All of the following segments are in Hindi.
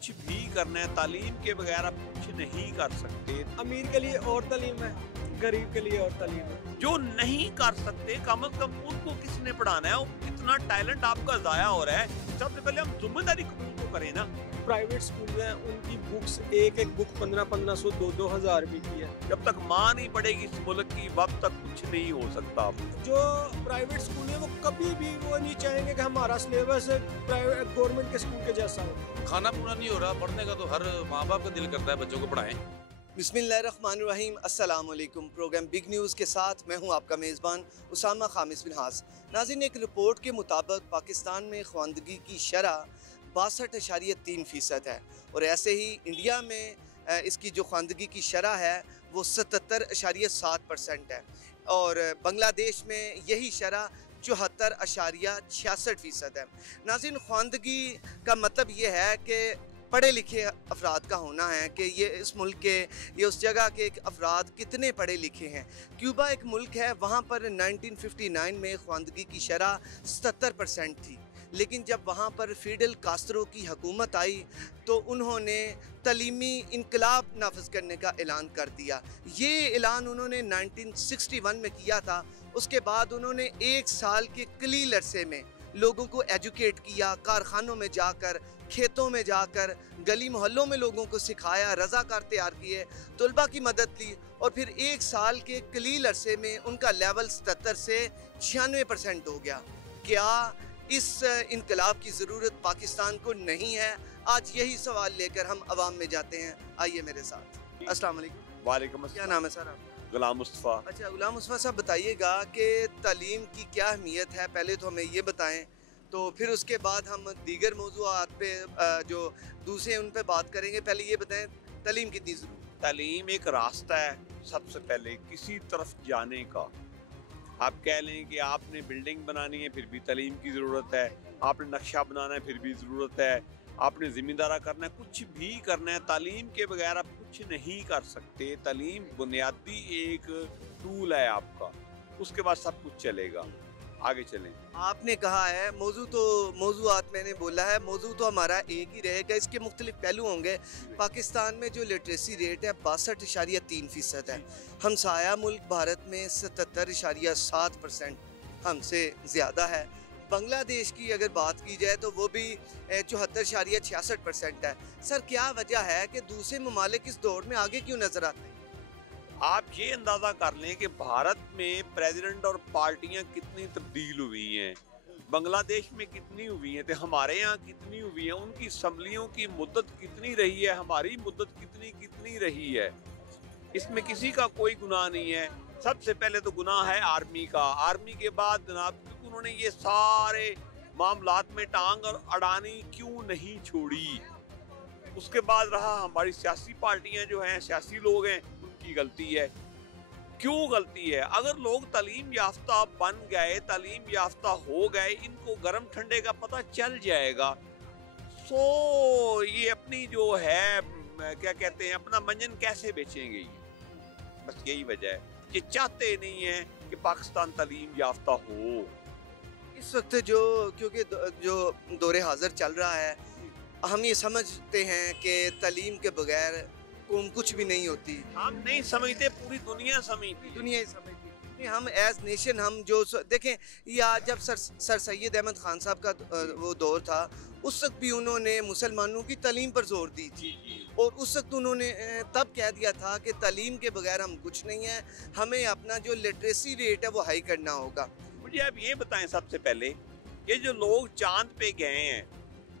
कुछ भी करना है, तालीम के बगैर आप कुछ नहीं कर सकते। अमीर के लिए और तालीम है, गरीब के लिए और तालीम है। जो नहीं कर सकते कम से कम उनको किसने पढ़ाना है? इतना टैलेंट आपका जाया हो रहा है, सबसे पहले हम जिम्मेदारी कबूल तो करें ना। प्राइवेट स्कूल हैं, उनकी बुक्स एक बुक 1500 2 हज़ार रुपए की है। जब तक माँ नहीं पढ़ेगी इस मुल्क की, वक्त तक कुछ नहीं हो सकता। जो प्राइवेट स्कूल है वो कभी भी वो नहीं चाहेंगे कि हमारा सिलेबस प्राइवेट गवर्नमेंट के स्कूल के जैसा हो। खाना पूरा नहीं हो रहा, पढ़ने का तो हर माँ बाप का दिल करता है बच्चों को पढ़ाएं। बिस्मिल्लाहिर्रहमानिर्रहीम, अस्सलाम वालेकुम। प्रोग्राम बिग न्यूज़ के साथ मैं हूं आपका मेज़बान उसामा खामिस बिनहास। नाज़रीन, एक रिपोर्ट के मुताबिक पाकिस्तान में ख्वानदगी की शरह 62.3% है और ऐसे ही इंडिया में इसकी जो ख्वानदगी की शरह है वो 77.7% है और बांग्लादेश में यही शरह 74.66% है। नाज़रीन, ख्वानदगी का मतलब ये है कि पढ़े लिखे अफराद का होना है कि ये इस मुल्क के, ये उस जगह के अफराद कितने पढ़े लिखे हैं। क्यूबा एक मुल्क है, वहाँ पर 1959 में ख्वानदगी की शरह 77% थी, लेकिन जब वहाँ पर फिडेल कास्त्रो की हुकूमत आई तो उन्होंने तलीमी इनकलाब नाफिज करने का ऐलान कर दिया। ये ऐलान उन्होंने 1961 में किया था। उसके बाद उन्होंने 1 साल के कलील अरसे में लोगों को एजुकेट किया, कारखानों में जाकर, खेतों में जाकर, गली मोहल्लों में लोगों को सिखाया, रज़ाकार तैयार किए, तलबा की मदद ली और फिर 1 साल के कलील अरसे में उनका लेवल 77 से 96% हो गया। क्या इस इनकलाब की ज़रूरत पाकिस्तान को नहीं है? आज यही सवाल लेकर हम अवाम में जाते हैं। आइए मेरे साथ। अस्सलाम वालेकुम। वालेकुम अस्सलाम। क्या नाम है सर आपका? गुलाम मुस्तफ़ा। अच्छा, गुलाम मुस्तफ़ा साहब, बताइएगा कि तालीम की क्या अहमियत है, पहले तो हमें ये बताएं, तो फिर उसके बाद हम दीगर मौज़ूआत पे जो दूसरे उन पे बात करेंगे। पहले ये बताएं, तालीम कितनी ज़रूरी है? तालीम एक रास्ता है सबसे पहले किसी तरफ जाने का। आप कह लें कि आपने बिल्डिंग बनानी है, फिर भी तालीम की ज़रूरत है। आपने नक्शा बनाना है, फिर भी ज़रूरत है। आपने ज़िम्मेदारा करना है, कुछ भी करना है, तालीम के बगैर आप कुछ नहीं कर सकते। तालीम बुनियादी एक टूल है आपका, उसके बाद सब कुछ चलेगा। आगे चलें। आपने कहा है मौज़ूआत मैंने बोला है, मौजू तो हमारा एक ही रहेगा, इसके मुख्तलिफ पहलू होंगे। पाकिस्तान में जो लिटरेसी रेट है 62.3% है। हमसाया मुल्क भारत में 77.7% हमसे ज़्यादा है। बांग्लादेश की अगर बात की जाए तो वो भी 74.66% है। सर, क्या वजह है कि दूसरे ममालिक इस दौर में आगे क्यों नज़र आते हैं? आप ये अंदाज़ा कर लें कि भारत में प्रेसिडेंट और पार्टियां कितनी तब्दील हुई हैं, बांग्लादेश में कितनी हुई हैं, तो हमारे यहाँ कितनी हुई हैं, उनकी असम्बलियों की मुद्दत कितनी रही है, हमारी मुद्दत कितनी रही है। इसमें किसी का कोई गुनाह नहीं है। सबसे पहले तो गुनाह है आर्मी का। आर्मी के बाद जनाब, क्योंकि उन्होंने ये सारे मामलात में टांग और अड़ानी क्यों नहीं छोड़ी। उसके बाद रहा हमारी सियासी पार्टियां जो हैं, सियासी लोग हैं, की गलती है। क्यों गलती है? अगर लोग तालीम याफ्ता बन गए, तालीम याफ्ता हो गए, इनको गर्म ठंडे का पता चल जाएगा, सो ये अपनी जो है क्या कहते हैं, अपना मंजन कैसे बेचेंगे? ये बस यही वजह है, ये चाहते नहीं है कि पाकिस्तान तालीम याफ्ता हो। इस वक्त क्योंकि जो दौरे हाजिर चल रहा है, हम ये समझते हैं कि तालीम के बगैर कौम कुछ भी नहीं होती। हम नहीं समझते, पूरी दुनिया समझती, दुनिया ही समझती। हम एज नेशन, हम जो देखें, या जब सर सैयद अहमद खान साहब का वो दौर था, उस वक्त भी उन्होंने मुसलमानों की तालीम पर जोर दी थी और उस वक्त उन्होंने तब कह दिया था कि तालीम के बगैर हम कुछ नहीं है, हमें अपना जो लिटरेसी रेट है वो हाई करना होगा। मुझे आप ये बताएं, सबसे पहले ये जो लोग चांद पे गए हैं,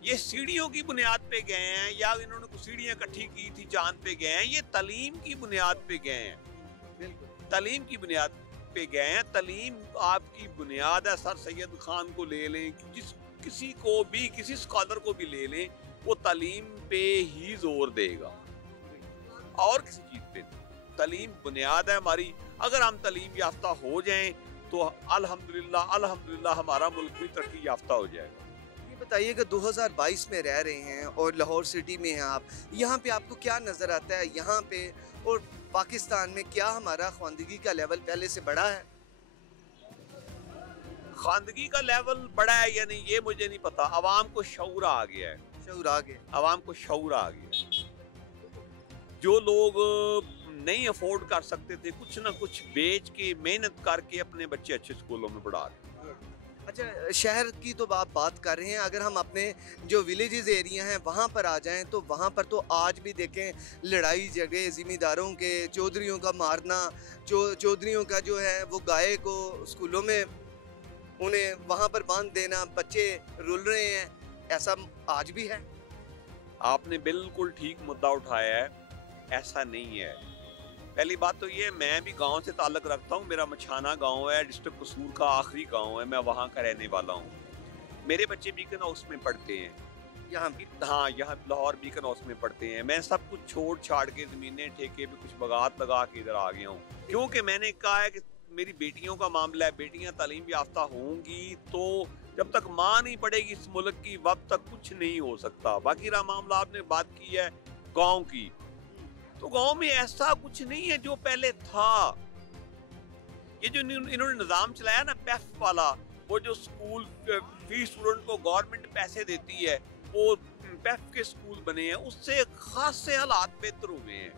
ये सीढ़ियों की बुनियाद पे गए हैं या इन्होंने कुछ सीढ़ियां इकट्ठी की थी, चांद पे गए हैं? ये तालीम की बुनियाद पे गए हैं। बिल्कुल तालीम की बुनियाद पे गए हैं। तालीम आपकी बुनियाद है। सर सैयद खान को ले लें, किसी को भी, किसी स्कॉलर को भी ले लें, वो तालीम पे ही जोर देगा और किसी चीज पे नहीं। तालीम बुनियाद है हमारी। अगर हम तालीम याफ्ता हो जाएं तो अल्हम्दुलिल्लाह हमारा मुल्क भी तरक्की याफ्ता हो जाएगा। बताइए कि 2022 में रह रहे हैं और लाहौर सिटी में हैं आप, यहाँ पे आपको क्या नज़र आता है? यहाँ पे और पाकिस्तान में क्या हमारा ख्वानदगी का लेवल पहले से बढ़ा है? ख्वानदगी का लेवल बढ़ा है या नहीं ये मुझे नहीं पता। अवाम को शऊर आ गया है। शऊर आ गए। आवाम को शऊर आ गया। जो लोग नहीं अफोर्ड कर सकते थे, कुछ ना कुछ बेच के मेहनत करके अपने बच्चे अच्छे स्कूलों में पढ़ा रहे। अच्छा, शहर की तो आप बात कर रहे हैं, अगर हम अपने जो विलेजेस एरिया हैं वहाँ पर आ जाएं तो वहाँ पर तो आज भी देखें लड़ाई झगड़े, ज़िम्मेदारों के, चौधरियों का मारना, चौधरियों का जो है वो गाय को स्कूलों में उन्हें वहाँ पर बांध देना, बच्चे रुल रहे हैं, ऐसा आज भी है। आपने बिल्कुल ठीक मुद्दा उठाया है, ऐसा नहीं है। पहली बात तो ये, मैं भी गांव से ताल्लुक़ रखता हूँ। मेरा मछाना गांव है, डिस्ट्रिक्ट कसूर का आखिरी गांव है, मैं वहाँ का रहने वाला हूँ। मेरे बच्चे बीकन हाउस में पढ़ते हैं यहाँ भी। हाँ, यहाँ लाहौर बीकन हाउस में पढ़ते हैं। मैं सब कुछ छोड़ छाड़ के ज़मीनें ठेके पे कुछ बगात लगा के इधर आ गया हूँ, क्योंकि मैंने कहा है कि मेरी बेटियों का मामला है, बेटियाँ तालीम याफ्ता होंगी तो जब तक माँ नहीं पढ़ेगी इस मुल्क की, वक्त तक कुछ नहीं हो सकता। बाकी रहा मामला, आपने बात की है गाँव की, तो गांव में ऐसा कुछ नहीं है जो पहले था। ये जो इन्होंने निजाम चलाया ना पेफ वाला, वो जो स्कूल फी स्टूडेंट को गवर्नमेंट पैसे देती है, वो पेफ के स्कूल बने हैं, उससे खासे हालात बेहतर हुए हैं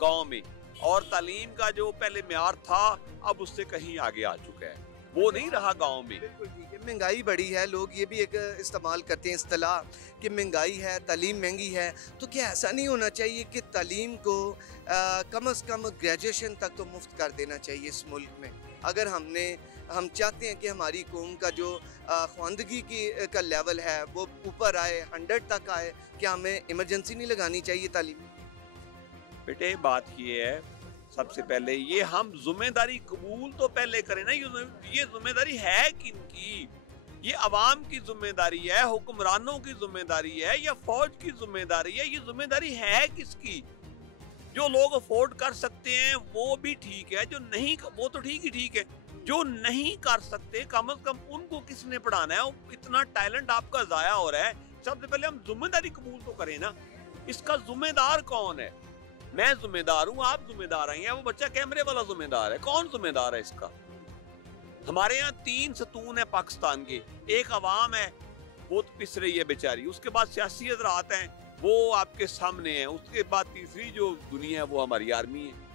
गांव में। और तालीम का जो पहले म्यार था अब उससे कहीं आगे आ चुका है, वो नहीं रहा गांव में। बिल्कुल ठीक है। महंगाई बढ़ी है, लोग ये भी एक इस्तेमाल करते हैं इस्तिलाह कि महंगाई है, तालीम महंगी है, तो क्या ऐसा नहीं होना चाहिए कि तालीम को कम से कम ग्रेजुएशन तक तो मुफ्त कर देना चाहिए इस मुल्क में? अगर हम चाहते हैं कि हमारी कौम का जो ख्वानदगी का लेवल है वो ऊपर आए, 100 तक आए, क्या हमें इमरजेंसी नहीं लगानी चाहिए तालीम? बेटे बात ये है, सबसे पहले ये हम जिम्मेदारी कबूल तो पहले करें ना। ये जिम्मेदारी है किनकी? ये अवाम की जिम्मेदारी है, हुक्मरानों की जिम्मेदारी है, या फौज की जिम्मेदारी है? ये जिम्मेदारी है किसकी? जो लोग अफोर्ड कर सकते हैं वो भी ठीक है, जो नहीं वो तो ठीक ही ठीक है। जो नहीं कर सकते कम से कम उनको किसने पढ़ाना है? इतना टैलेंट आपका जाया हो रहा है, सबसे पहले हम जिम्मेदारी कबूल तो करें ना। इसका जिम्मेदार कौन है? मैं जिम्मेदार हूँ, आप जिम्मेदार हैं, वो बच्चा कैमरे वाला जिम्मेदार है? कौन जिम्मेदार है इसका? हमारे यहाँ 3 सतून है पाकिस्तान के, एक अवाम है वो तो पिस रही है बेचारी, उसके बाद सियासी हजरात हैं वो आपके सामने हैं, उसके बाद तीसरी जो दुनिया है वो हमारी आर्मी है।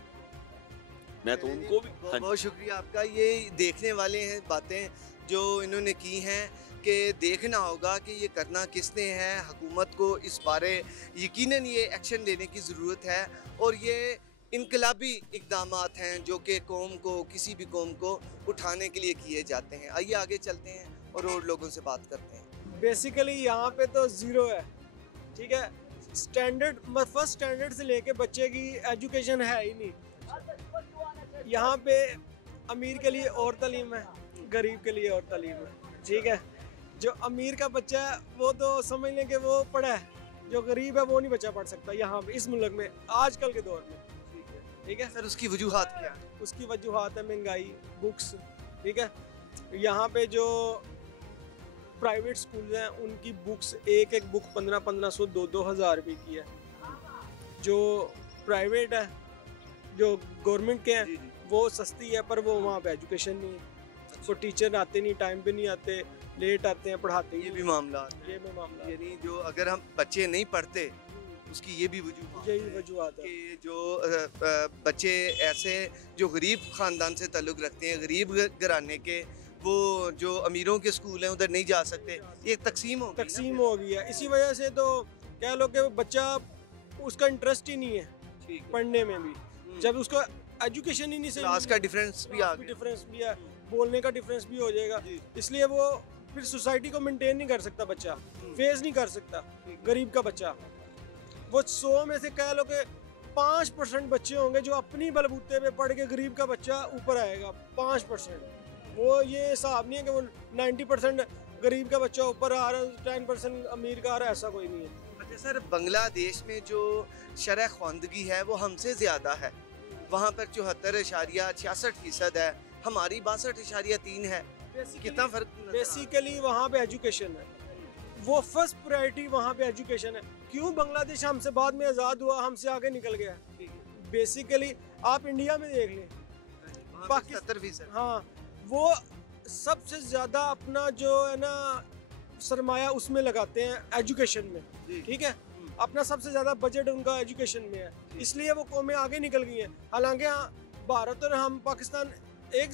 मैं तो उनको भी बहुत शुक्रिया आपका। ये देखने वाले हैं बातें जो इन्होंने की हैं कि देखना होगा कि ये करना किसने है। हुकूमत को इस बारे यकीनन ये एक्शन लेने की ज़रूरत है, और ये इनकलाबी इक़दामात हैं जो कि कौम को, किसी भी कौम को उठाने के लिए किए जाते हैं। आइए आगे चलते हैं और लोगों से बात करते हैं। बेसिकली यहाँ पे तो ज़ीरो है, ठीक है। स्टैंडर्ड फर्स्ट स्टैंडर्ड से लेके बच्चे की एजुकेशन है ही नहीं। यहाँ पे अमीर के लिए और तालीम है, गरीब के लिए और तालीम है, ठीक है। जो अमीर का बच्चा है वो तो समझ लें कि वो पढ़ा है, जो गरीब है वो नहीं बच्चा पढ़ सकता यहाँ पे इस मुल्क में आजकल के दौर में, ठीक है। सर उसकी वजूहात क्या है? उसकी वजूहात है महंगाई, बुक्स, ठीक है। यहाँ पे जो प्राइवेट स्कूल हैं उनकी बुक्स एक बुक 1500 2-2 हज़ार रुपये की है। जो प्राइवेट है, जो गवर्नमेंट के हैं वो सस्ती है, पर वो वहाँ पे एजुकेशन नहीं है, तो टीचर आते नहीं, टाइम पे नहीं आते, लेट आते हैं, पढ़ाते ये भी मामला यानी जो अगर हम बच्चे नहीं पढ़ते उसकी ये भी यही वजूहत है कि जो बच्चे ऐसे जो गरीब ख़ानदान से ताल्लुक़ रखते हैं, गरीब घराने के, वो जो अमीरों के स्कूल हैं उधर नहीं जा सकते। ये तकसीम हो गई है। इसी वजह से तो कह लो कि बच्चा उसका इंटरेस्ट ही नहीं है पढ़ने में भी, जब उसको एजुकेशन ही नहीं सही, क्लास का डिफरेंस भी है, बोलने का डिफरेंस भी हो जाएगा, इसलिए वो फिर सोसाइटी को मेंटेन नहीं कर सकता, बच्चा फेस नहीं कर सकता। गरीब का बच्चा वो 100 में से कह लो कि 5% बच्चे होंगे जो अपनी बलबूते पे पढ़ के गरीब का बच्चा ऊपर आएगा, 5%। वो ये हिसाब नहीं है कि वो 90% गरीब का बच्चा ऊपर आ रहा है, 10% अमीर का आ रहा है, ऐसा कोई नहीं है। अच्छा सर, बांग्लादेश में जो शरह ख्वानदगी है वो हमसे ज़्यादा है, वहाँ पर 74.66% है, हमारी 62.3 है। कितना फ़र्क? बेसिकली वहाँ पे एजुकेशन है, वो फर्स्ट प्रायोरिटी वहाँ पे एजुकेशन है। क्यों बांग्लादेश हमसे बाद में आज़ाद हुआ, हमसे आगे निकल गया? बेसिकली आप इंडिया में देख लें, पाकिस्तान 70%, हाँ, वो सबसे ज़्यादा अपना जो है ना सरमाया उसमें लगाते हैं, एजुकेशन में, ठीक है। अपना सबसे ज़्यादा बजट उनका एजुकेशन में है, इसलिए वो कौमें आगे निकल गई हैं। हालांकि भारत और हम पाकिस्तान एक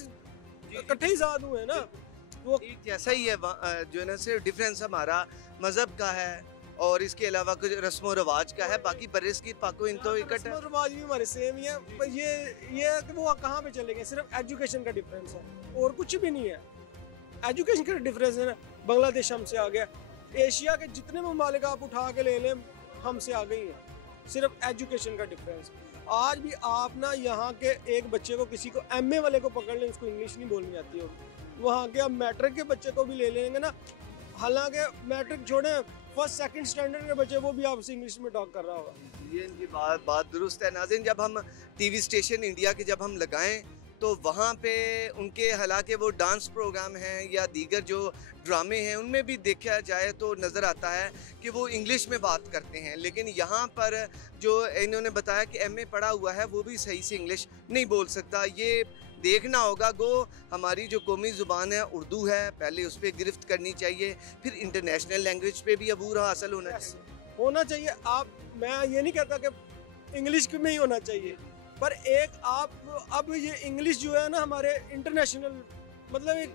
इकट्ठे ही साथ हुए हैं ना, वो एक जैसा ही है। जो है ना, सिर्फ डिफरेंस हमारा मज़हब का है और इसके अलावा कुछ रस्म रवाज का है। बाकी बरिस की पाको इन तो इकट्ठे रस्म रिवाज भी हमारे सेम ही है, पर ये कि वो कहाँ पे चले गए, सिर्फ एजुकेशन का डिफरेंस है और कुछ भी नहीं है। एजुकेशन का डिफरेंस है ना, बांग्लादेश हमसे आ गया, एशिया के जितने ममालिक आप उठा के ले लें हमसे आ गई हैं, सिर्फ एजुकेशन का डिफरेंस। आज भी आप ना यहाँ के एक बच्चे को, किसी को एमए वाले को पकड़ लें, उसको इंग्लिश नहीं बोलनी आती होगी, वहाँ के आप मैट्रिक के बच्चे को भी ले लेंगे ना, हालांकि मैट्रिक छोड़े, फर्स्ट सेकंड स्टैंडर्ड के बच्चे वो भी आपसे इंग्लिश में टॉक कर रहा होगा। ये इनकी बात दुरुस्त है। नाज़रीन, जब हम टीवी स्टेशन इंडिया के जब हम लगाएं तो वहाँ पे उनके हालांकि वो डांस प्रोग्राम हैं या दीगर जो ड्रामे हैं उनमें भी देखा जाए तो नज़र आता है कि वो इंग्लिश में बात करते हैं, लेकिन यहाँ पर जो इन्होंने बताया कि एमए पढ़ा हुआ है वो भी सही से इंग्लिश नहीं बोल सकता। ये देखना होगा। गो हमारी जो कौमी ज़ुबान है उर्दू है, पहले उस पर गिरफ्त करनी चाहिए, फिर इंटरनेशनल लैंग्वेज पे भी अबूर हासिल होना चाहिए। आप, मैं ये नहीं कहता कि इंग्लिश में ही होना चाहिए, पर एक आप अब ये इंग्लिश जो है ना हमारे इंटरनेशनल, मतलब एक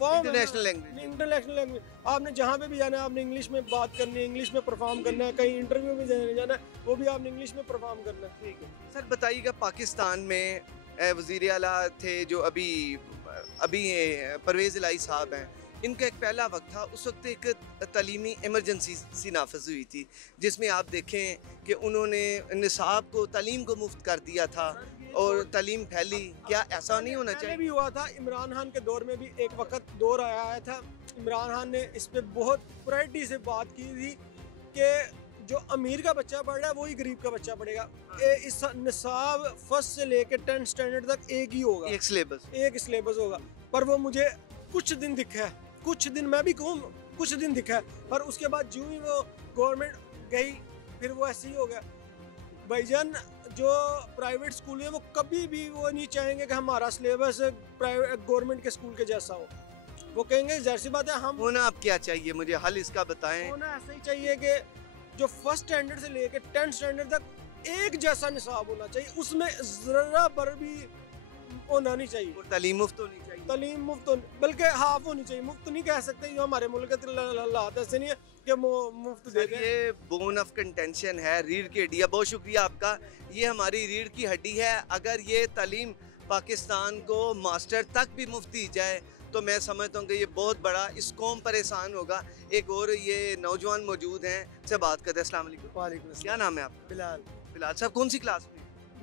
फॉर्म इंटरनेशनल लैंग्वेज। आपने जहाँ पे भी जाना है आपने इंग्लिश में बात करनी है, इंग्लिश में परफॉर्म करना है, कहीं इंटरव्यू में जाना है वो भी आपने इंग्लिश में परफॉर्म करना है। ठीक है सर, बताइएगा पाकिस्तान में वज़ीर आला थे जो अभी परवेज़ इलाही साहब हैं, इनका एक पहला वक्त था, उस वक्त एक तालीमी इमरजेंसी सी नाफिज हुई थी जिसमें आप देखें कि उन्होंने निसाब को, तालीम को मुफ्त कर दिया था और तालीम फैली। क्या ऐसा नहीं होना चाहिए? भी हुआ था, इमरान खान के दौर में भी एक वक्त दौर आया था, इमरान खान ने इस पे बहुत प्रायोरिटी से बात की थी कि जो अमीर का बच्चा पढ़ रहा है वही गरीब का बच्चा पढ़ेगा। इस निसाब फर्स्ट से लेकर 10th स्टैंडर्ड तक एक ही होगा, एक सिलेबस होगा। पर वो मुझे कुछ दिन दिखा है, कुछ दिन, मैं भी कहूँ कुछ दिन दिखा है, पर उसके बाद जो ही वो गवर्नमेंट गई फिर वो ऐसे ही हो गया। भाईजान, जो प्राइवेट स्कूल है वो कभी भी वो नहीं चाहेंगे कि हमारा सिलेबस प्राइवेट गवर्नमेंट के स्कूल के जैसा हो। वो कहेंगे जाहिर सी बात है, हम होना आप क्या चाहिए, मुझे हल इसका बताएं। होना ऐसा ही चाहिए कि जो फर्स्ट स्टैंडर्ड से लेकर 10th स्टैंडर्ड तक एक जैसा निसाब होना चाहिए, उसमें जरा पर भी होना नहीं चाहिए। और तालीम मुफ्त होनी चाहिए। तालीम मुफ्त, बल्कि हाफ होनी चाहिए, मुफ्त नहीं कह सकते, जो हमारे मुल्क के हालात ऐसे नहीं है कि मुफ्त दे दें। ये बोन ऑफ कंटेंशन है, रीढ़ की हड्डी है। बहुत शुक्रिया आपका, ये हमारी रीढ़ की हड्डी है। अगर ये तालीम पाकिस्तान को मास्टर तक भी मुफ्त दी जाए तो मैं समझता हूँ कि ये बहुत बड़ा इस कौम पर एहसान होगा। एक और ये नौजवान मौजूद हैं, से बात करते हैं। अस्सलाम वालेकुम। वालेकुम। क्या नाम है आपका? बिलाल। बिलाल साहब, कौन सी क्लास में?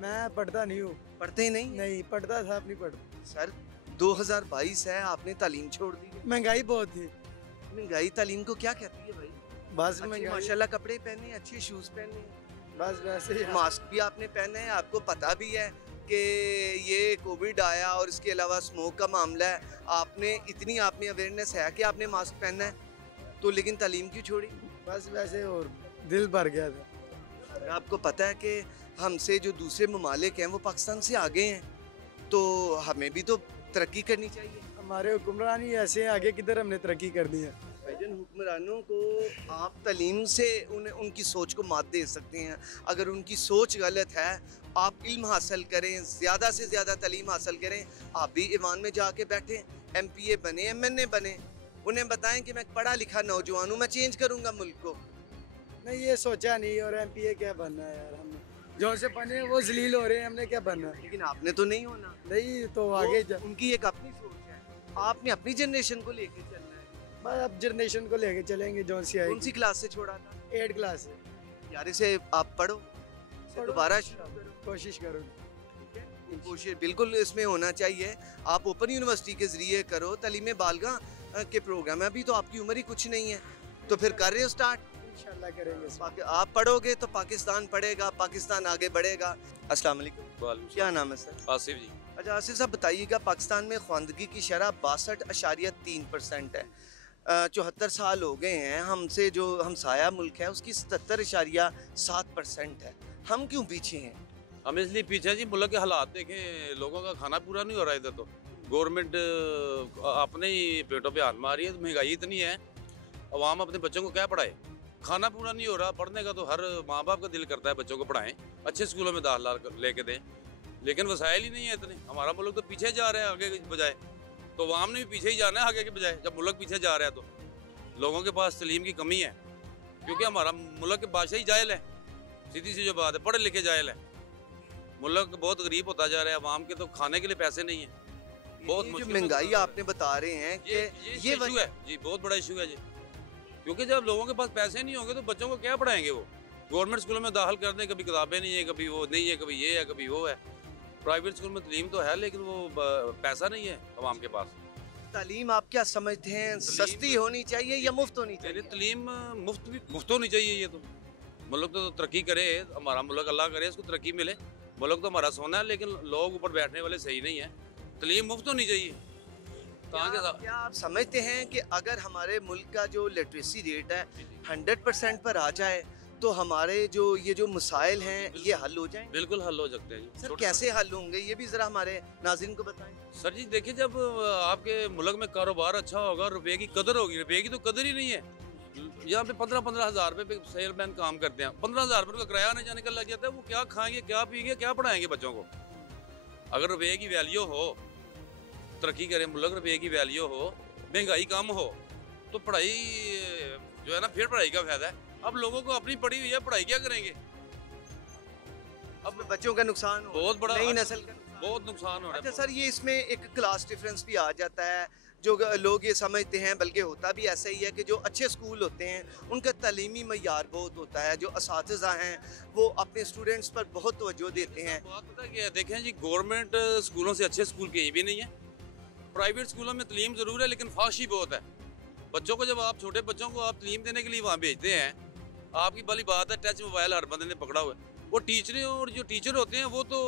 मैं पढ़ता नहीं हूँ। पढ़ते ही नहीं? नहीं पढ़ता था, नहीं पढ़ता। सर 2022 है, आपने तालीम छोड़ दी। महंगाई बहुत थी। महंगाई तालीम को क्या कहती है भाई? बस माशाल्लाह कपड़े पहने, अच्छे शूज पहने, बस वैसे ही। मास्क भी आपने पहना है। आपको पता भी है कि ये कोविड आया और इसके अलावा स्मोक का मामला है, आपने इतनी आप में अवेयरनेस है कि आपने मास्क पहनना है, तो लेकिन तालीम क्यों छोड़ी? बस वैसे, और दिल भर गया था। आपको पता है कि हमसे जो दूसरे ममालिक हैं वो पाकिस्तान से आगे हैं, तो हमें भी तो तरक्की करनी चाहिए। हमारे हुक्मरान ही ऐसे हैं, आगे किधर हमने तरक्की कर दी है। भाईजान, हुक्मरानों को आप तालीम से उनकी सोच को मात दे सकते हैं। अगर उनकी सोच गलत है, आप इल्म हासिल करें, ज़्यादा से ज़्यादा तालीम हासिल करें। आप भी ईवान में जाके बैठें, MPA बने, MNA बने, उन्हें बताएं कि मैं पढ़ा लिखा नौजवान हूँ, मैं चेंज करूँगा मुल्क को। नहीं, ये सोचा नहीं। और MPA क्या बनना है यार, हमने जो से बने वो जलील हो रहे हैं, हमने क्या बनना है? लेकिन आपने तो नहीं होना। नहीं तो आगे उनकी एक अपनी सोच है, आपने अपनी जनरेशन को लेके चलना है। बस अब जनरेशन को लेके चलेंगे। जो सी कौन सी क्लास से छोड़ा था? 8 क्लास से। यार इसे आप पढ़ो, दोबारा कोशिश करो। कोशिश बिल्कुल इसमें होना चाहिए। आप ओपन यूनिवर्सिटी के जरिए करो, तालीम बालगा के प्रोग्राम है। अभी तो आपकी उम्र ही कुछ नहीं है, तो फिर कर रहे हो स्टार्ट, इंशाल्लाह करेंगे। आप पढ़ोगे तो पाकिस्तान पढ़ेगा, पाकिस्तान आगे बढ़ेगा। अस्सलाम वालेकुम। क्या नाम है सर? आसिफ जी। अच्छा आसिफ साहब, बताइएगा पाकिस्तान में ख्वानदगी की शरह 62.3% है। 74 साल हो गए हैं, हमसे जो हमसाया मुल्क है उसकी 77.7% है। हम क्यों पीछे हैं? हम इसलिए पीछे जी, मुल्क के हालात देखें, लोगों का खाना पूरा नहीं हो रहा इधर। तो गवर्नमेंट अपने ही पेटों पे हाथ मार रही है। महंगाई इतनी है अवाम अपने बच्चों को क्या पढ़ाए? खाना पूरा नहीं हो रहा, पढ़ने का तो हर माँ बाप का दिल करता है बच्चों को पढ़ाएं, अच्छे स्कूलों में दाखिला लेके दें, लेकिन वसाइल ही नहीं है इतने। हमारा मुल्क तो पीछे जा रहा है आगे के बजाय, तो अवाम ने भी पीछे ही जाना है आगे के बजाय। जब मुल्क पीछे जा रहा है तो लोगों के पास तलीम की कमी है, क्योंकि हमारा मुल्क के बादशाह ही जाहिल है, सीधी सी जो बात है, पढ़े लिखे जाहिल है। मुल्क बहुत गरीब होता जा रहा है, अवाम के तो खाने के लिए पैसे नहीं है, बहुत जो महंगाई आपने बता रहे हैं कि ये इशू है जी, बहुत बड़ा इशू है जी। क्योंकि जब लोगों के पास पैसे नहीं होंगे तो बच्चों को क्या पढ़ाएंगे? वो गवर्नमेंट स्कूलों में दाखिल कर दें, कभी किताबें नहीं है, कभी वो नहीं है, कभी ये है, कभी वो है। प्राइवेट स्कूल में तलीम तो है, लेकिन वो पैसा नहीं है अवाम के पास। तालीम आप क्या समझते हैं, सस्ती होनी चाहिए या मुफ्त होनी चाहिए? तलीम मुफ्त होनी चाहिए। ये तो मुल्क तो तरक्की करे, हमारा मुल्क अल्लाह करे इसको तरक्की मिले। मुल्क तो हमारा सोना है, लेकिन लोग ऊपर बैठने वाले सही नहीं है। तलीम मुफ्त होनी चाहिए। क्या आप समझते हैं कि अगर हमारे मुल्क का जो लिटरेसी रेट है 100% पर आ जाए तो हमारे ये जो मसाइल हैं ये हल हो जाएं? बिल्कुल हल हो सकते हैं जी। सर कैसे हल होंगे ये भी ज़रा हमारे नाज़रीन को बताएं। सर जी देखिए, जब आपके मुल्क में कारोबार अच्छा होगा, रुपये की कदर होगी। रुपये की तो कदर ही नहीं है। यहाँ पे 15-15 हज़ार रुपये पे सेलमैन काम करते हैं, 15 हज़ार रुपये का किराया आने जाने का लग जाता है। वो क्या खाएंगे, क्या पिएंगे, क्या पढ़ाएंगे बच्चों को? अगर रुपये की वैल्यू हो, तरक्की करे मुल्क, रुपये की वैल्यू हो, महंगाई कम हो, तो पढ़ाई जो है ना, फिर पढ़ाई का फायदा है। अब लोगों को अपनी पढ़ी हुई है, पढ़ाई क्या करेंगे? अब बच्चों का नुकसान हो, बहुत बड़ा, नई नस्ल का बहुत नुकसान हो रहा है। अच्छा सर, ये इसमें एक क्लास डिफरेंस भी आ जाता है। जो लोग ये समझते हैं, बल्कि होता भी ऐसा ही है कि जो अच्छे स्कूल होते हैं उनका तालीमी मयार बहुत होता है, जो असातिज़ा हैं वो अपने स्टूडेंट्स पर बहुत तवज्जो देते हैं। बात पता है क्या, देखें जी, गवर्नमेंट स्कूलों से अच्छे स्कूल कहीं भी नहीं है। प्राइवेट स्कूलों में तलीम ज़रूर है, लेकिन फाशी बहुत है। बच्चों को जब आप छोटे बच्चों को आप तलीम देने के लिए वहाँ भेजते हैं, आपकी भली बात है, टच मोबाइल हर बंदे ने पकड़ा हुआ है। वो टीचरें और जो टीचर होते हैं वो तो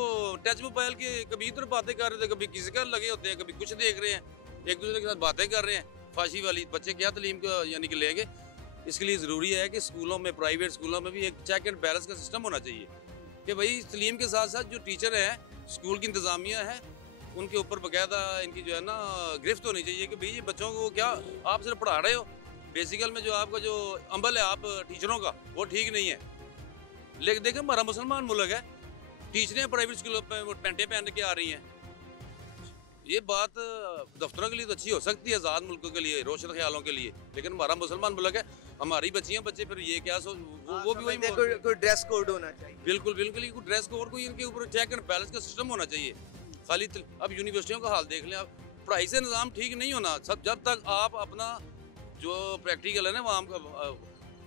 टच मोबाइल के कभी इधर बातें कर रहे थे, कभी किसी का लगे होते हैं, कभी कुछ देख रहे हैं, एक दूसरे के साथ बातें कर रहे हैं। फाशी वाली बच्चे क्या तलीम को यानी कि लेंगे? इसके लिए ज़रूरी है कि स्कूलों में, प्राइवेट स्कूलों में भी एक चेक एंड बैलेंस का सिस्टम होना चाहिए कि भाई तलीम के साथ साथ जो टीचर हैं, स्कूल की इंतज़ामिया है, उनके ऊपर बाकायदा इनकी जो है ना गिरफ्त होनी चाहिए कि भाई ये बच्चों को क्या आप सिर्फ पढ़ा रहे हो, बेसिकल में जो आपका जो अमल है आप टीचरों का, वो ठीक नहीं है। लेकिन देखें, हमारा मुसलमान मुल्क है, टीचरें प्राइवेट स्कूलों में पैंटें पहन के आ रही हैं। ये बात दफ्तरों के लिए तो अच्छी हो सकती है, आज़ाद मुल्कों के लिए, रोशन ख्यालों के लिए, लेकिन हमारा मुसलमान मुल्क है, हमारी बच्चियाँ बच्चे फिर ये क्या वो भी वही कोई ड्रेस कोड होना चाहिए। बिल्कुल बिल्कुल, कोई ड्रेस कोड, कोई इनके ऊपर चेक एंड बैलेंस का सिस्टम होना चाहिए। खाली अब यूनिवर्सिटियों का हाल देख लें आप, पढ़ाई से निज़ाम ठीक नहीं होना सब, जब तक आप अपना जो प्रैक्टिकल है ना वहाँ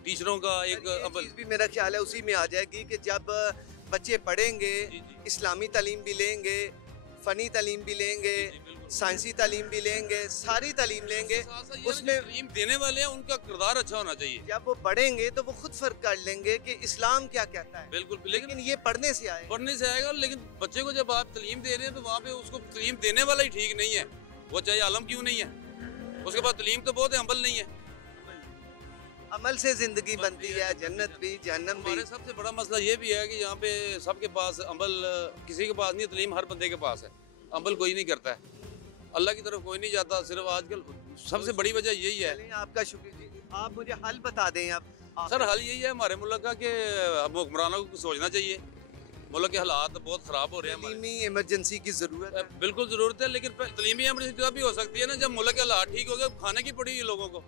टीचरों का एक चीज़ भी मेरा ख्याल है उसी में आ जाएगी कि जब बच्चे पढ़ेंगे, इस्लामी तालीम भी लेंगे, फ़नी तालीम भी लेंगे, साइंसी तालीम भी लेंगे, सारी तालीम लेंगे, उसमें तालीम देने वाले हैं उनका किरदार अच्छा होना चाहिए। जब वो पढ़ेंगे तो वो खुद फर्क कर लेंगे कि इस्लाम क्या कहता है। बिल्कुल, लेकिन ये पढ़ने से आएगा। लेकिन बच्चे को जब आप तालीम दे रहे हैं तो वहाँ पे उसको तालीम देने वाला ही ठीक नहीं है, वो चाहे आलम क्यों नहीं है, उसके पास तालीम तो बहुत है, अमल नहीं है। अमल से जिंदगी बनती है, जन्नत भी जहन्नम भी। हमारे सबसे बड़ा मसला ये भी है कि यहाँ पे सबके पास अमल, किसी के पास नहीं, तालीम हर बंदे के पास है, अमल कोई नहीं करता है, अल्लाह की तरफ कोई नहीं जाता। सिर्फ आजकल सबसे बड़ी वजह यही है। आपका शुक्रिया जी, आप मुझे हल बता दें। आप सर, हल यही है हमारे मुल्क का कि हुक्मरानों को सोचना चाहिए, मुल्क के हालात बहुत ख़राब हो रहे हैं। तलीमी इमरजेंसी की ज़रूरत है। बिल्कुल ज़रूरत है, लेकिन तलीमी इमरजेंसी तब भी हो सकती है ना जब मुल्क के हालात ठीक हो गए, खाने की पड़ी हुई लोगों को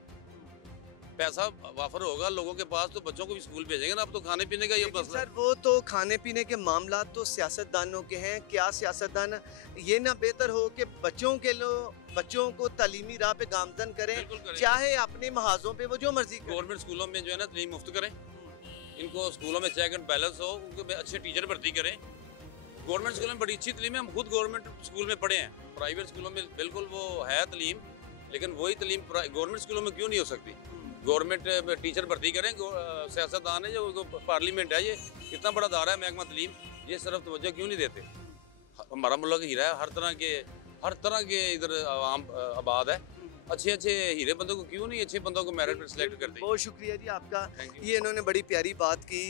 पैसा वाफर होगा लोगों के पास, तो बच्चों को भी स्कूल भेजेंगे ना। अब तो खाने पीने का ये मसला सर, वो तो खाने पीने के मामला तो सियासतदानों के हैं। क्या सियासतदान ये ना बेहतर हो कि बच्चों को तालीमी राह पे गामजन करें, चाहे अपने महाजों पे वो जो मर्जी करें। गवर्नमेंट स्कूलों में जो है ना तालीम मुफ्त करें, इनको स्कूलों में चेक एंड बैलेंस हो, उनको अच्छे टीचर भर्ती करें। गवर्नमेंट स्कूलों में बड़ी अच्छी तालीम है, हम खुद गवर्नमेंट स्कूल में पढ़े हैं। प्राइवेट स्कूलों में बिल्कुल वो है तालीम, लेकिन वही तालीम गवर्नमेंट स्कूलों में क्यों नहीं हो सकती? गवर्नमेंट टीचर भर्ती करें, सियासतदान है जो पार्लियामेंट है, ये इतना बड़ा दायरा है महकमा तालीम, ये सिर्फ तवज्जो क्यों नहीं देते? हमारा मुल्क हीरा है, हर तरह के इधर आवाम आबाद है, अच्छे हीरे बंदों को क्यों नहीं अच्छे बंदों को मेरिट पर सिलेक्ट करते? बहुत शुक्रिया जी आपका। ये इन्होंने बड़ी प्यारी बात की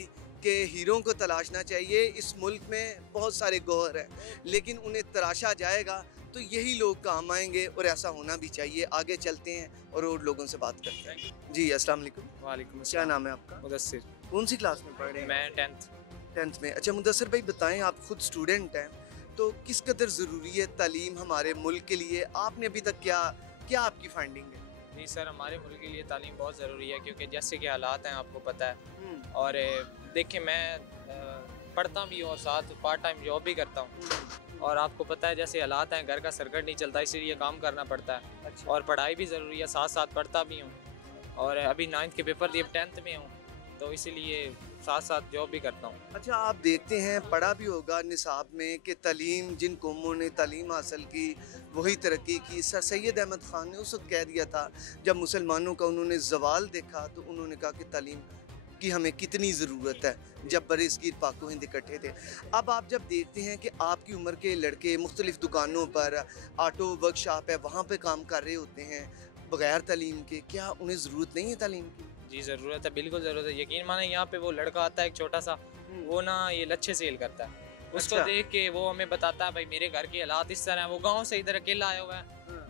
के हीरों को तलाशना चाहिए। इस मुल्क में बहुत सारे गौहर हैं, लेकिन उन्हें तराशा जाएगा तो यही लोग काम आएंगे, और ऐसा होना भी चाहिए। आगे चलते हैं और लोगों से बात करते हैं। जी अस्सलाम वालेकुम। वालेकुम क्या अस्सलाम। नाम है आपका? मुदस्सिर। कौन सी क्लास में पढ़ रहे हैं? मैं 10th। 10th में। अच्छा मुदस्सिर भाई बताएं, आप खुद स्टूडेंट हैं, तो किस कदर ज़रूरी है तालीम हमारे मुल्क के लिए? आपने अभी तक क्या क्या आपकी फाइंडिंग है? नहीं सर, हमारे मुल्क के लिए तालीम बहुत ज़रूरी है, क्योंकि जैसे कि हालात हैं आपको पता है। और देखिए मैं पढ़ता भी हूँ और साथ पार्ट टाइम जॉब भी करता हूँ, और आपको पता है जैसे हालात हैं, घर का सर्कट नहीं चलता, इसीलिए काम करना पड़ता है। अच्छा। और पढ़ाई भी ज़रूरी है, साथ साथ पढ़ता भी हूँ। और अभी 9th के पेपर दिए, 10th में हूँ, तो इसीलिए साथ साथ जॉब भी करता हूँ। अच्छा आप देखते हैं, पढ़ा भी होगा निसाब में कि तालीम, जिन कौमों ने तालीम हासिल की वही तरक्की की। सर सैयद अहमद ख़ान ने उस वक्त कह दिया था, जब मुसलमानों का उन्होंने जवाल देखा तो उन्होंने कहा कि तालीम की हमें कितनी ज़रूरत है, जब बरसगीर पाको हिंद इकट्ठे थे। अब आप जब देखते हैं कि आपकी उम्र के लड़के मुख्तलिफ़ दुकानों पर, ऑटो वर्कशॉप है, वहाँ पर काम कर रहे होते हैं बग़ैर तालीम के, क्या उन्हें ज़रूरत नहीं है तालीम की? जी ज़रूरत है, बिल्कुल ज़रूरत है। यकीन माने यहाँ पे वो लड़का आता है एक छोटा सा, वो ना ये लच्छे सेल करता है। उसको अच्छा। देख के वो हमें बताता है भाई मेरे घर के हालात इस तरह हैं। वो गांव से इधर अकेला आया हुआ है,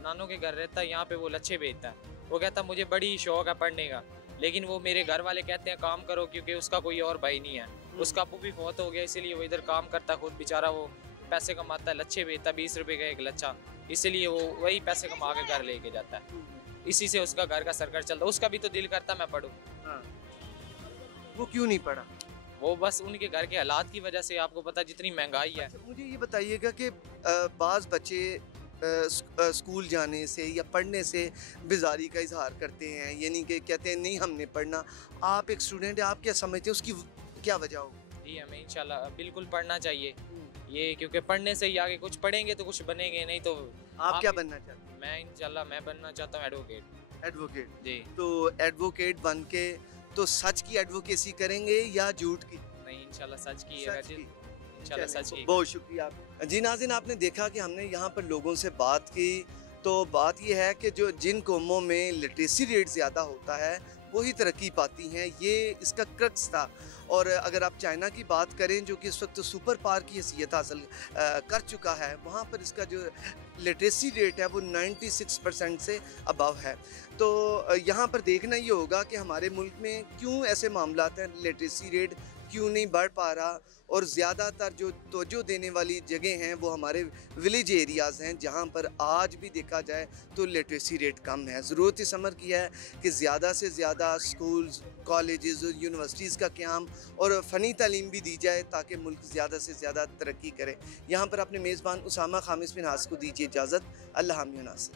नानों के घर रहता है, यहाँ पे वो लच्छे बेचता है। वो कहता है मुझे बड़ी शौक है पढ़ने का, लेकिन वो मेरे घर वाले कहते हैं काम करो, क्योंकि उसका कोई और भाई नहीं है। उसका अप्पू भी फौत हो गया, इसीलिए वो इधर काम करता है खुद बेचारा। वो पैसे कमाता है, लच्छे बेचता है, 20 रुपये का एक लच्छा, इसीलिए वो वही पैसे कमा के घर लेके जाता है। इसी से उसका घर का सर्कल चलता है। उसका भी तो दिल करता मैं पढ़ूँ, वो क्यों नहीं पढ़ा? वो बस उनके घर के हालात की वजह से। आपको पता जितनी महंगाई है। अच्छा, मुझे ये बताइएगा कि बाज़ बच्चे स्कूल जाने से या पढ़ने से बेजारी का इजहार करते हैं, यानी कि कहते हैं नहीं हमने पढ़ना। आप एक स्टूडेंट है, आप क्या समझते हैं उसकी क्या वजह हो? जी हमें इंशाल्लाह बिल्कुल पढ़ना चाहिए ये, क्योंकि पढ़ने से ही आगे कुछ पढ़ेंगे तो कुछ बनेंगे, नहीं तो आप क्या बनना चाहते हैं? मैं इंशाल्लाह मैं बनना चाहता हूँ एडवोकेट। एडवोकेट। जी तो एडवोकेट बन के तो सच की एडवोकेसी करेंगे या झूठ की? नहीं, इंशाल्लाह सच की सच की। इंशाल्लाह सच की। बहुत शुक्रिया। जी नाज़रीन, आपने देखा कि हमने यहाँ पर लोगों से बात की, तो बात यह है कि जो जिन कौमों में लिटरेसी रेट ज़्यादा होता है वही तरक्की पाती हैं, ये इसका क्रक्स था। और अगर आप चाइना की बात करें, जो कि इस वक्त सुपर पावर की हैसियत हासिल कर चुका है, वहाँ पर इसका जो लिटरेसी रेट है वो 96% से अबव है। तो यहाँ पर देखना ये होगा कि हमारे मुल्क में क्यों ऐसे मामलात हैं, लिटरेसी रेट क्यों नहीं बढ़ पा रहा, और ज़्यादातर जो तवज्जो देने वाली जगह हैं वो हमारे विलेज एरियाज़ हैं, जहाँ पर आज भी देखा जाए तो लिटरेसी रेट कम है। ज़रूरत इस अमर की है कि ज़्यादा से ज़्यादा स्कूल्स, कॉलेजेस और यूनिवर्सिटीज़ का क़याम और फ़नी तालीम भी दी जाए, ताकि मुल्क ज़्यादा से ज़्यादा तरक्की करे। यहाँ पर अपने मेज़बान उसामा खामिस बिन हास को दीजिए इजाज़त। अल्लाह हामिद नासिर।